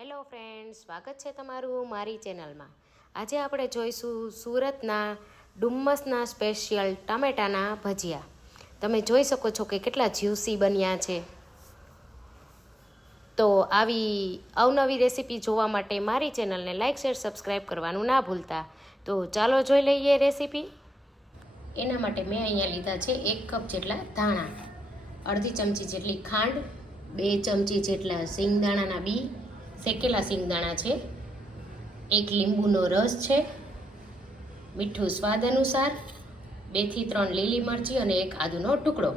Hello friend સ્વાગત છે તમારું મારી ચેનલમાં. આજે આપણે જોઈશું સુરતના ડુમ્મસના સ્પેશિયલ ટામેટાના ભજીયા. તમે જોઈ શકો છો કે કેટલા જ્યુસી બન્યા છે. તો આવી અવનવી રેસીપી જોવા માટે મારી ચેનલને લાઇક શેર સબસ્ક્રાઈબ કરવાનું ના ભૂલતા. તો ચાલો જોઈ લઈએ રેસીપી એના માટે મેં અહીંયા લીધા છે એક કપ જેટલા ધાણા, અડધી ચમચી જેટલી ખાંડ, બે ચમચી જેટલા સિંગદાણાના બી શેકેલા સિંગદાણા છે. એક લીંબુનો રસ છે. મીઠું સ્વાદ અનુસાર બેથી ત્રણ લીલી મરચી અને એક આદુનો ટુકડો.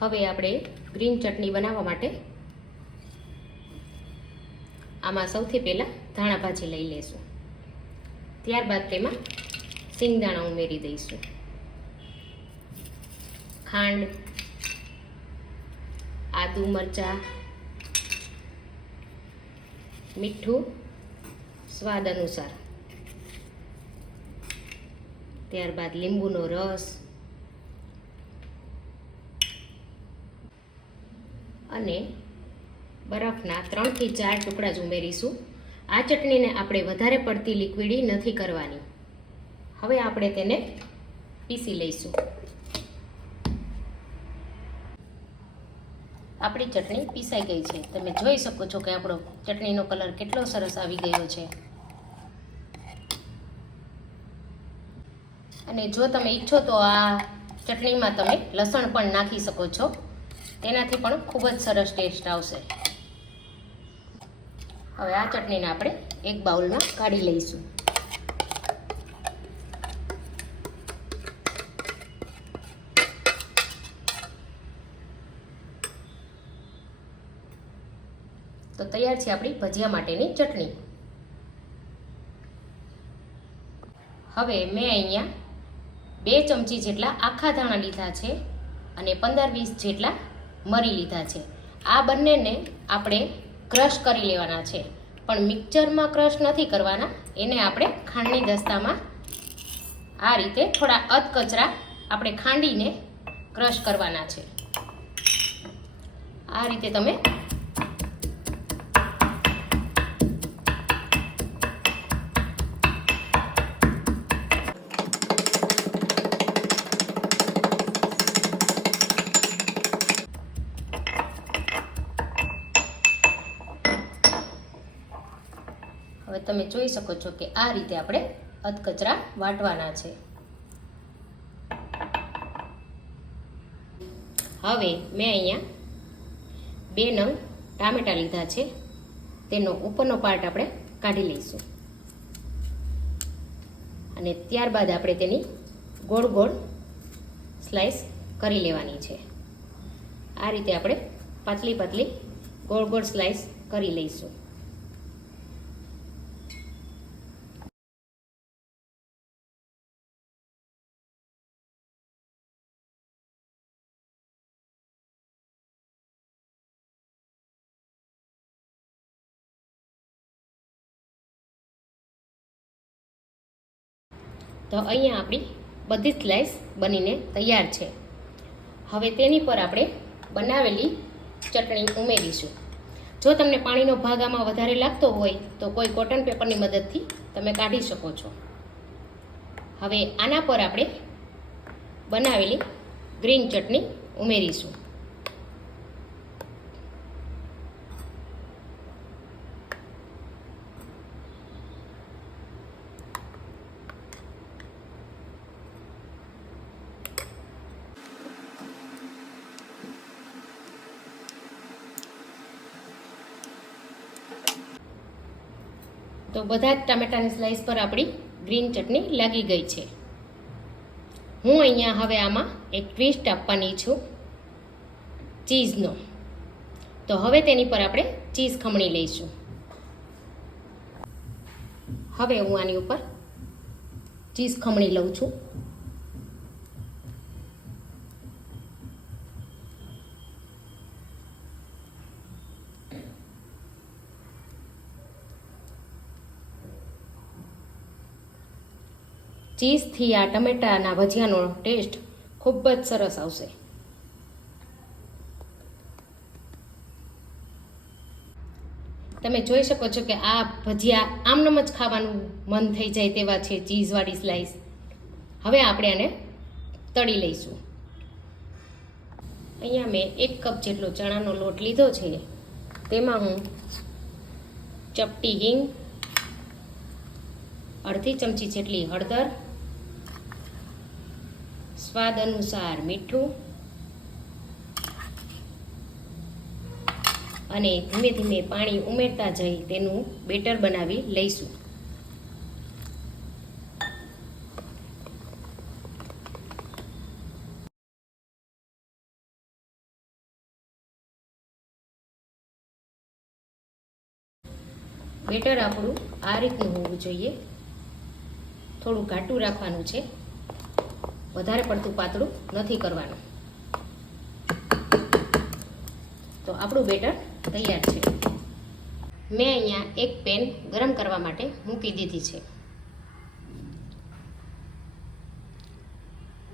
હવે આપણે ગ્રીન ચટણી બનાવવા માટે આમાં સૌથી પહેલાં ધાણા ભાજી લઈ લઈશું. ત્યારબાદ તેમાં સિંગદાણા ઉમેરી દઈશું. ખાંડ આદુ મરચાં, મીઠું, સ્વાદ અનુસાર. ત્યારબાદ લીંબુનો રસ. અને બરફના ત્રણથી ચાર ટુકડા જ ઉમેરીશું. આ ચટણીને આપણે વધારે પડતી લિક્વિડી નથી કરવાની. હવે આપણે તેને પીસી લઈશું. આપણી ચટણી પીસાઈ ગઈ છે. તમે જોઈ શકો છો કે આપણો ચટણીનો કલર કેટલો સરસ આવી ગયો છે. અને જો તમે ઈચ્છો તો આ ચટણીમાં તમે લસણ પણ નાખી શકો છો. તેનાથી પણ ખૂબ જ સરસ ટેસ્ટ આવશે. હવે આ ચટણીને આપણે એક બાઉલમાં કાઢી લઈશું. તૈયાર છે આપણી ભજીયા માટેની ચટણી. હવે મેં અહીંયા બે ચમચી જેટલા આખા ધાણા લીધા છે અને પંદર વીસ જેટલા મરી લીધા છે. આ બંનેને આપણે ક્રશ કરી લેવાના છે. પણ મિક્સરમાં ક્રશ નથી કરવાના, એને આપણે ખાંડની દસ્તામાં આ રીતે થોડા અધકચરા આપણે ખાંડીને ક્રશ કરવાના છે. આ રીતે તમે જોઈ શકો છો કે આ રીતે આપણે અધકચરા વાટવાના છે. હવે મેં અહીંયા બે નંગ ટામેટાં લીધા છે. તેનો ઉપરનો પાર્ટ આપણે કાઢી લઈશું. અને ત્યારબાદ આપણે તેની ગોળ ગોળ સ્લાઈસ કરી લેવાની છે. આ રીતે આપણે પાતળી પાતળી ગોળ ગોળ સ્લાઈસ કરી લઈશું. તો અહીંયા આપણી બધી સ્લાઈસ બનીને તૈયાર છે. હવે તેની પર આપણે બનાવેલી ચટણી ઉમેરીશું. જો તમને પાણીનો ભાગ આમાં વધારે લાગતો હોય તો કોઈ કોટન પેપરની મદદથી તમે કાઢી શકો છો. હવે આના પર આપણે બનાવેલી ગ્રીન ચટણી ઉમેરીશું. તો બધા જ ટામેટાની સ્લાઈસ પર આપણી ગ્રીન ચટણી લાગી ગઈ છે. હું અહીંયા હવે આમાં એક ટ્વિસ્ટ આપવાની છું ચીઝનો. તો હવે તેની પર આપણે ચીઝ ખમણી લઈશું. હવે હું આની ઉપર ચીઝ ખમણી લઉં છું. ચીઝથી આ ટમેટાના ભજીયાનો ટેસ્ટ ખૂબ જ સરસ આવશે. તમે જોઈ શકો છો કે આ ભજીયા આમનમ જ ખાવાનું મન થઈ જાય તેવા છે ચીઝવાળી સ્લાઈસ હવે આપણે આને તળી લઈશું. અહીંયા મેં એક કપ જેટલો ચણાનો લોટ લીધો છે. તેમાં હું ચપટી હિંગ, અડધી ચમચી જેટલી હળદર સ્વાદ અનુસાર મીઠું અને ધીમે ધીમે પાણી ઉમેરતા જઈ તેનું બેટર બનાવી લઈશું. બેટર આપણું આ રીતનું હોવું જોઈએ. થોડું ઘાટું રાખવાનું છે. વધારે પડતું પાતળું નથી કરવાનું. તો આપણું બેટર તૈયાર છે. મેં અહીંયા એક પેન ગરમ કરવા માટે મૂકી દીધી છે.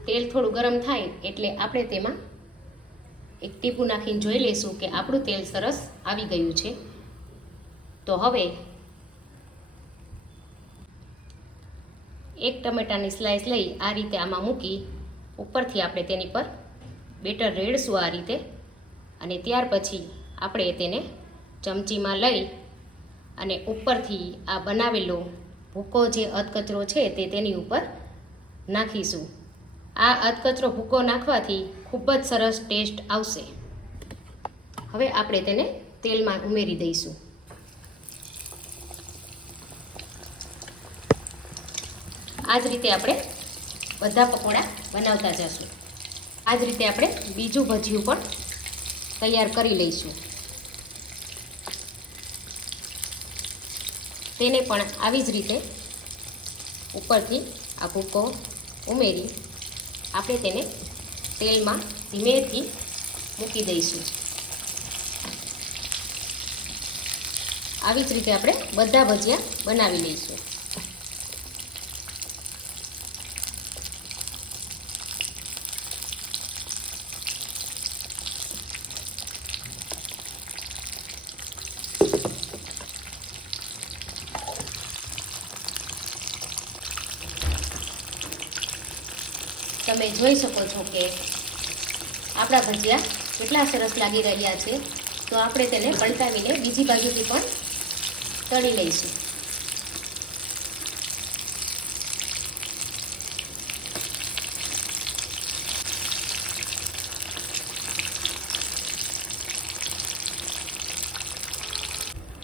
તેલ થોડું ગરમ થાય એટલે આપણે તેમાં એક ટીપું નાખીને જોઈ લઈશું કે આપણું તેલ સરસ આવી ગયું છે. તો હવે એક ટમેટાની સ્લાઇસ લઈ આ રીતે આમાં મૂકી ઉપરથી આપણે તેની પર બેટર રેડશું આ રીતે અને ત્યાર પછી આપણે તેને ચમચીમાં લઈ અને ઉપરથી આ બનાવેલો ભૂકો જે અધકચરો છે તે તેની ઉપર નાખીશું. આ અધકચરો ભૂકો નાખવાથી ખૂબ જ સરસ ટેસ્ટ આવશે. હવે આપણે તેને તેલમાં ઉમેરી દઈશું. આ જ રીતે આપણે બધા પકોડા બનાવતા જશું. આ જ રીતે આપણે બીજું ભજીયું પણ તૈયાર કરી લઈશું. તેને પણ આવી જ રીતે ઉપરથી આ ભૂકો ઉમેરી આપણે તેને તેલમાં ધીમેથી મૂકી દઈશું. આવી જ રીતે આપણે બધા ભજીયા બનાવી લઈશું. તમે જોઈ શકો છો કે આપણા ભજીયા કેટલા સરસ લાગી રહ્યા છે. તો આપણે તેને પલટાવીને બીજી બાજુથી પણ તળી લઈશું.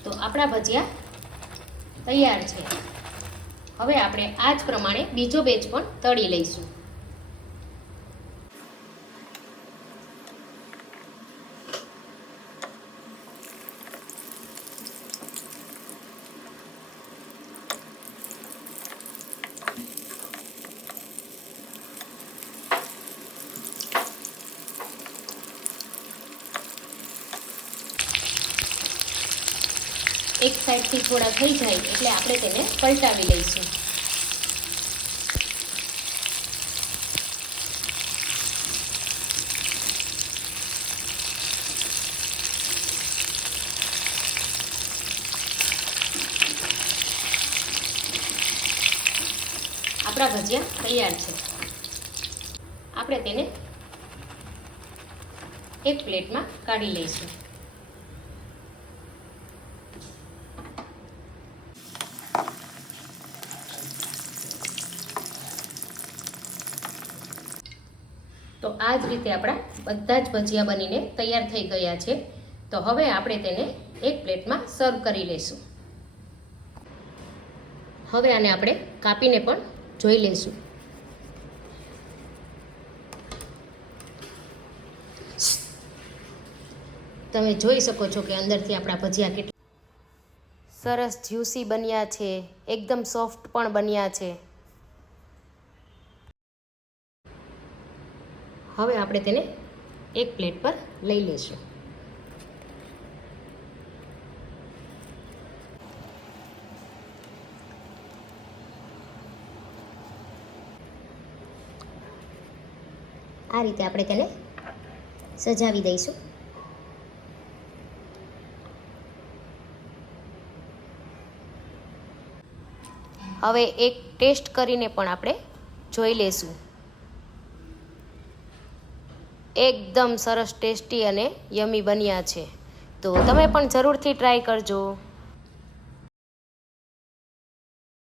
તો આપણા ભજીયા તૈયાર છે. હવે આપણે આ જ પ્રમાણે બીજો બેચ પણ તળી લઈશું. એક સાઈડથી થોડા થઈ જાય એટલે આપણે તેને પલટાવી લઈશું. આપણા ભજીયા તૈયાર છે. આપણે તેને એક પ્લેટમાં કાઢી લઈશું. તો આ જ રીતે આપણા બધા જ ભજીયા બનીને તૈયાર થઈ ગયા છે. તો હવે આપણે તેને એક પ્લેટમાં સર્વ કરી લઈશું. હવે આને આપણે કાપીને પણ જોઈ લઈશું. તમે જોઈ શકો છો કે અંદરથી આપણા ભજીયા કેટલા સરસ જ્યુસી બન્યા છે. એકદમ સોફ્ટ પણ બન્યા છે. હવે આપણે તેને એક પ્લેટ પર લઈ લઈશું. આ રીતે આપણે તેને સજાવી દઈશું. હવે એક ટેસ્ટ કરીને પણ આપણે જોઈ લઈશું. એકદમ સરસ ટેસ્ટી અને યમી બન્યા છે. તો તમે પણ જરૂરથી ટ્રાય કરજો.